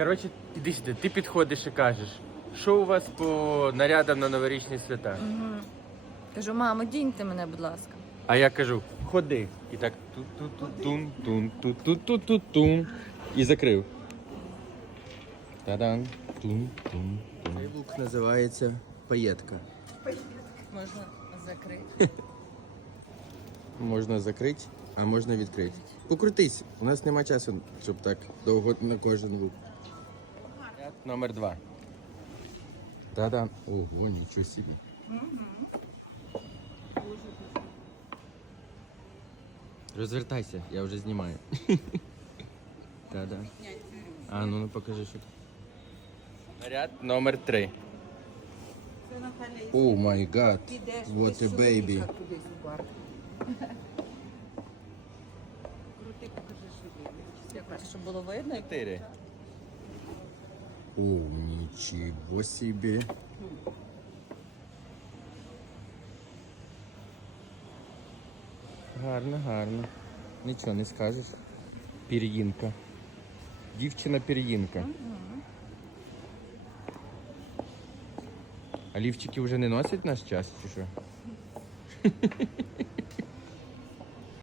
Коротше, іди сюди, ти підходиш і кажеш, що у вас по нарядам на новорічні свята? Кажу, мамо, діньте мене, будь ласка. А я кажу, ходи. І так тун тун тун тун тун тун тун І закрив. Та-дан. Тун тун тун. Цей лук називається паєтка. Можна закрити. Можна закрити, а можна відкрити. Покрутись, у нас нема часу, щоб так довго на кожен лук. Номер два. Та-да. Ого, нічого собі. Розвертайся, я вже знімаю. Та-да. А, ну ну покажи, що. Ряд номер три. О май гад. What a baby. Якраз, щоб було видно. Чотири. О, нічого собі. Гарно, гарно. Нічого не скажеш. Пір'їнка. Дівчина пір'їнка. А лівчики вже не носять наш час, чи що?